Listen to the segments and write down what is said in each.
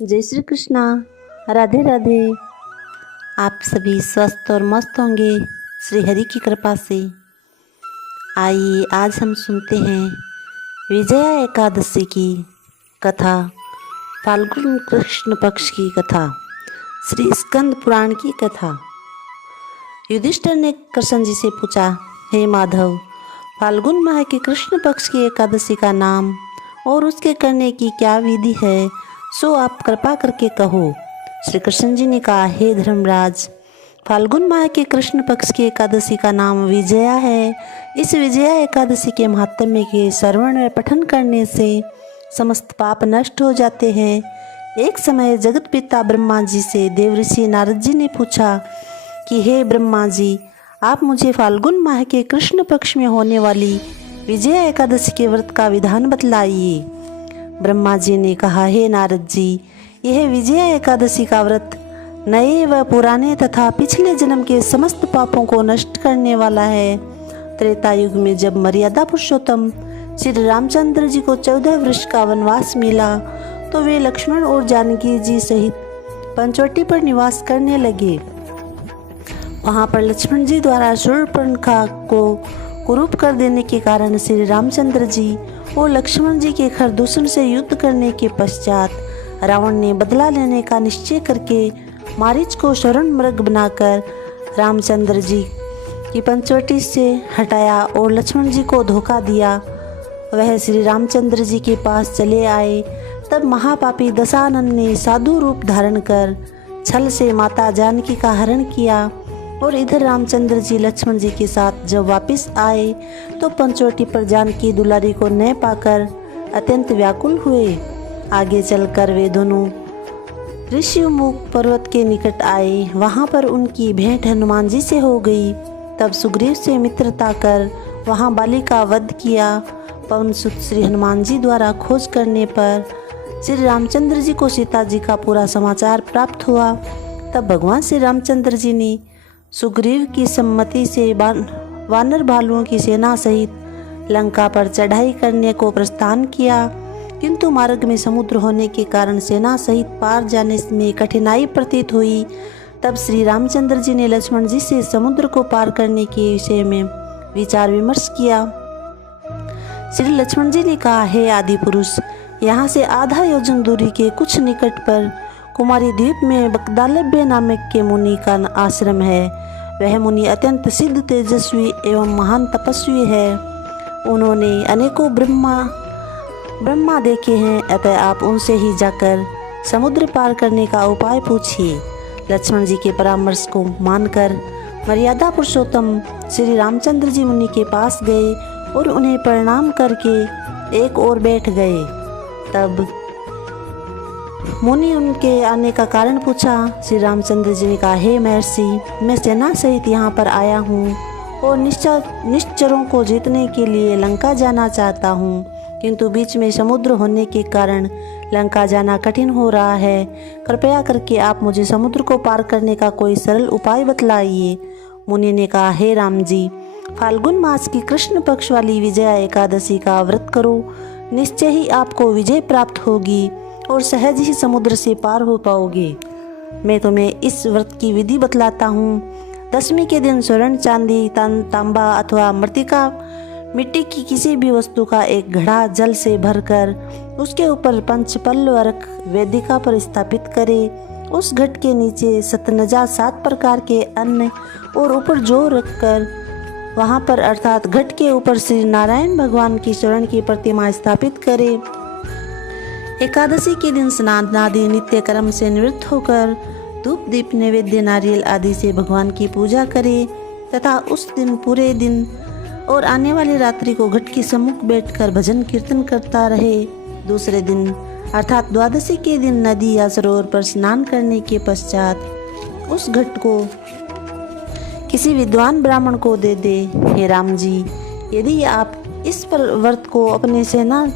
जय श्री कृष्णा। राधे राधे। आप सभी स्वस्थ और मस्त होंगे श्री हरि की कृपा से। आइए आज हम सुनते हैं विजया एकादशी की कथा, फाल्गुन कृष्ण पक्ष की कथा, श्री स्कंद पुराण की कथा। युधिष्ठिर ने कृष्ण जी से पूछा, हे माधव, फाल्गुन माह के कृष्ण पक्ष की एकादशी का नाम और उसके करने की क्या विधि है, सो आप कृपा करके कहो। श्री कृष्ण जी ने कहा, हे धर्मराज, फाल्गुन माह के कृष्ण पक्ष की एकादशी का नाम विजया है। इस विजया एकादशी के महात्म्य के श्रवण व पठन करने से समस्त पाप नष्ट हो जाते हैं। एक समय जगत पिता ब्रह्मा जी से देवऋषि नारद जी ने पूछा कि हे ब्रह्मा जी, आप मुझे फाल्गुन माह के कृष्ण पक्ष में होने वाली विजया एकादशी के व्रत का विधान बतलाइए। ब्रह्मा जी ने कहा, हे नारद जी, यह विजया एकादशी का व्रत नए व पुराने तथा पिछले जन्म के समस्त पापों को नष्ट करने वाला है। त्रेता युग में जब मर्यादा पुरुषोत्तम श्री रामचंद्र जी को 14 वर्ष का वनवास मिला, तो वे लक्ष्मण और जानकी जी सहित पंचवटी पर निवास करने लगे। वहाँ पर लक्ष्मण जी द्वारा शूर्पणखा को कुरूप कर देने के कारण श्री रामचंद्र जी और लक्ष्मण जी के खरदूषण से युद्ध करने के पश्चात रावण ने बदला लेने का निश्चय करके मारीच को शरण मृग बनाकर रामचंद्र जी की पंचवटी से हटाया और लक्ष्मण जी को धोखा दिया। वह श्री रामचंद्र जी के पास चले आए। तब महापापी दशानन ने साधु रूप धारण कर छल से माता जानकी का हरण किया और इधर रामचंद्र जी लक्ष्मण जी के साथ जब वापस आए तो पंचवटी पर जानकी दुलारी को न पाकर अत्यंत व्याकुल हुए। आगे चलकर वे दोनों ऋषिमुख पर्वत के निकट आए। वहाँ पर उनकी भेंट हनुमान जी से हो गई। तब सुग्रीव से मित्रता कर वहाँ बाली का वध किया। पवन सुत श्री हनुमान जी द्वारा खोज करने पर श्री रामचंद्र जी को सीता जी का पूरा समाचार प्राप्त हुआ। तब भगवान श्री रामचंद्र जी ने सुग्रीव की सम्मति से वानर भालुओं की सेना सहित लंका पर चढ़ाई करने को प्रस्थान किया, किंतु मार्ग में समुद्र होने के कारण सेना सहित पार जाने में कठिनाई प्रतीत हुई। तब श्री रामचंद्र जी ने लक्ष्मण जी से समुद्र को पार करने के विषय में विचार विमर्श किया। श्री लक्ष्मण जी ने कहा, हे आदि पुरुष, यहाँ से आधा योजन दूरी के कुछ निकट पर कुमारी द्वीप में बकदालभ्य नामक के मुनि का आश्रम है। वह मुनि अत्यंत सिद्ध, तेजस्वी एवं महान तपस्वी है। उन्होंने अनेकों ब्रह्मा देखे हैं। अतः आप उनसे ही जाकर समुद्र पार करने का उपाय पूछिए। लक्ष्मण जी के परामर्श को मानकर मर्यादा पुरुषोत्तम श्री रामचंद्र जी मुनि के पास गए और उन्हें प्रणाम करके एक ओर बैठ गए। तब मुनि उनके आने का कारण पूछा। श्री रामचंद्र जी ने कहा, हे महर्षि, मैं सेना सहित यहाँ पर आया हूँ और निश्चरों को जीतने के लिए लंका जाना चाहता हूँ, किंतु बीच में समुद्र होने के कारण लंका जाना कठिन हो रहा है। कृपया करके आप मुझे समुद्र को पार करने का कोई सरल उपाय बतलाइए। मुनि ने कहा, हे राम जी, फाल्गुन मास की कृष्ण पक्ष वाली विजया एकादशी का व्रत करो। निश्चय ही आपको विजय प्राप्त होगी और सहज ही समुद्र से पार हो पाओगे। मैं तुम्हें इस व्रत की विधि बतलाता हूँ। दशमी के दिन स्वर्ण, चांदी, तांबा अथवा मृतिका मिट्टी की किसी भी वस्तु का एक घड़ा जल से भरकर उसके ऊपर पंचपल्ल रख वेदिका पर स्थापित करें। उस घट के नीचे सतनजा 7 प्रकार के अन्न और ऊपर जौ रखकर वहाँ पर अर्थात घट के ऊपर श्री नारायण भगवान की स्वर्ण की प्रतिमा स्थापित करें। एकादशी के दिन स्नान आदि नित्य कर्म से निवृत्त होकर धूप दीप नैवेद्य नारियल आदि से भगवान की पूजा करें तथा उस दिन पूरे दिन और आने वाली रात्रि को घट के सम्मुख बैठकर भजन कीर्तन करता रहे। दूसरे दिन अर्थात द्वादशी के दिन नदी या सरोवर पर स्नान करने के पश्चात उस घट को किसी विद्वान ब्राह्मण को दे दे। हे राम जी, यदि आप इस पर व्रत को अपने सेना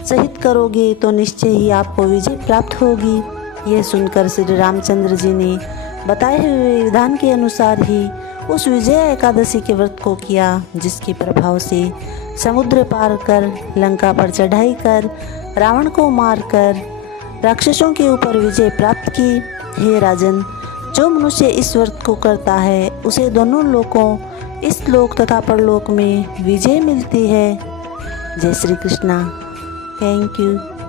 सहित करोगे तो निश्चय ही आपको विजय प्राप्त होगी। यह सुनकर श्री रामचंद्र जी ने बताए हुए विधान के अनुसार ही उस विजया एकादशी के व्रत को किया, जिसके प्रभाव से समुद्र पार कर लंका पर चढ़ाई कर रावण को मारकर राक्षसों के ऊपर विजय प्राप्त की। हे राजन, जो मनुष्य इस व्रत को करता है उसे दोनों लोकों, इस लोक तथा परलोक में विजय मिलती है। जय श्री कृष्णा। Thank you.